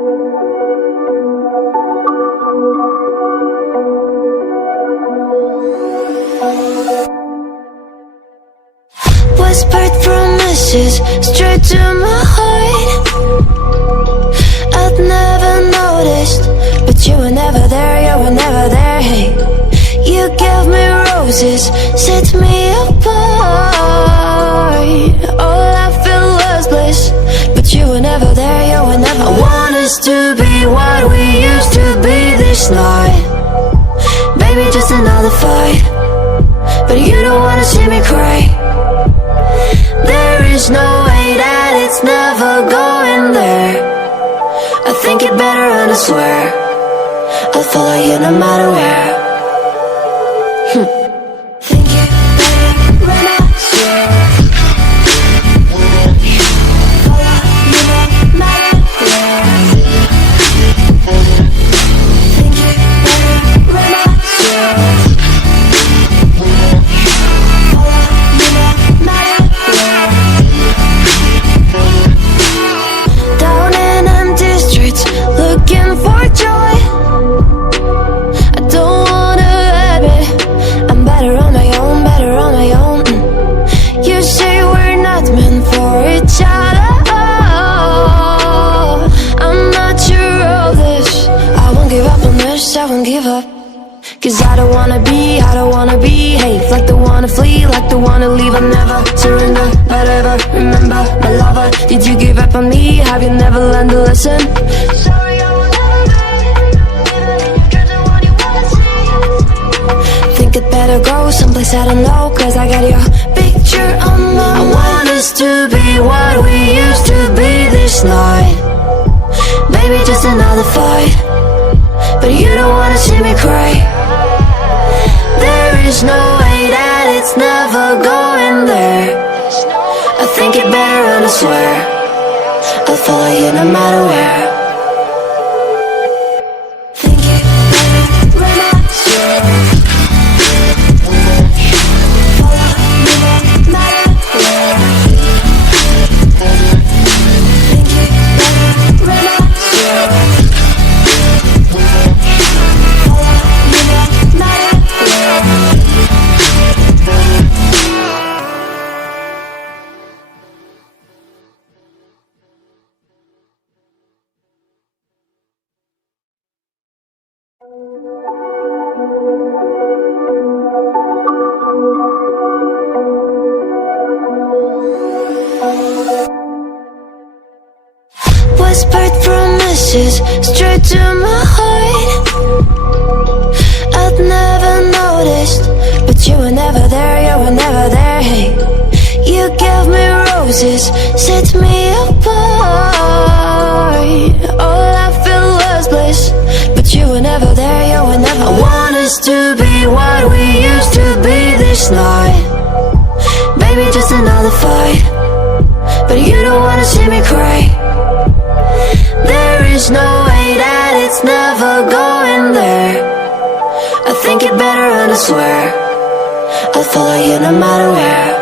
Whispered promises straight to my heart. I'd never noticed, but you were never there, you were never there. Hey, you gave me roses, set me apart. All I felt was bliss, but you were never there, you were never there. I want us to be what we used to be this night. Baby, just another fight, but you don't wanna see me cry. There is no way that it's never going there. I think it better and I swear I'll follow you no matter where. Think it better when I swear follow you no matter where. Think it better when I swear follow you no matter where. Down in empty streets, looking for joy. I don't wanna admit I'm better on my own, better on my own. You say we're not meant for each other. I'm not sure of this. I won't give up on this, I won't give up. Cause I don't wanna behave like the one to flee, like the one to leave. I'll never surrender, but ever remember my lover. Did you give up on me? Have you never learned to listen? Sorry, I will never be, even if you're the one you wanna see. Think it better go someplace I don't know, cause I got your picture on my mind. I want us to be what we used to be this night. Baby, just another fight, but you don't wanna see me cry. There is no way that it's never going there. I think it better and I swear I'll follow you no matter where. Think it better when I swear follow you no matter where. Think it better when I swear follow you no matter where. Whispered promises straight to my heart. I'd never noticed, but you were never there, you were never there. Hey, you gave me roses, set me apart. All I felt was bliss, but you were never there, you were never there. I want us to be what we used to be this night. Baby, just another fight, but you don't wanna see me cry. There is no way that it's never going there. I think it better and I swear I'll follow you no matter where.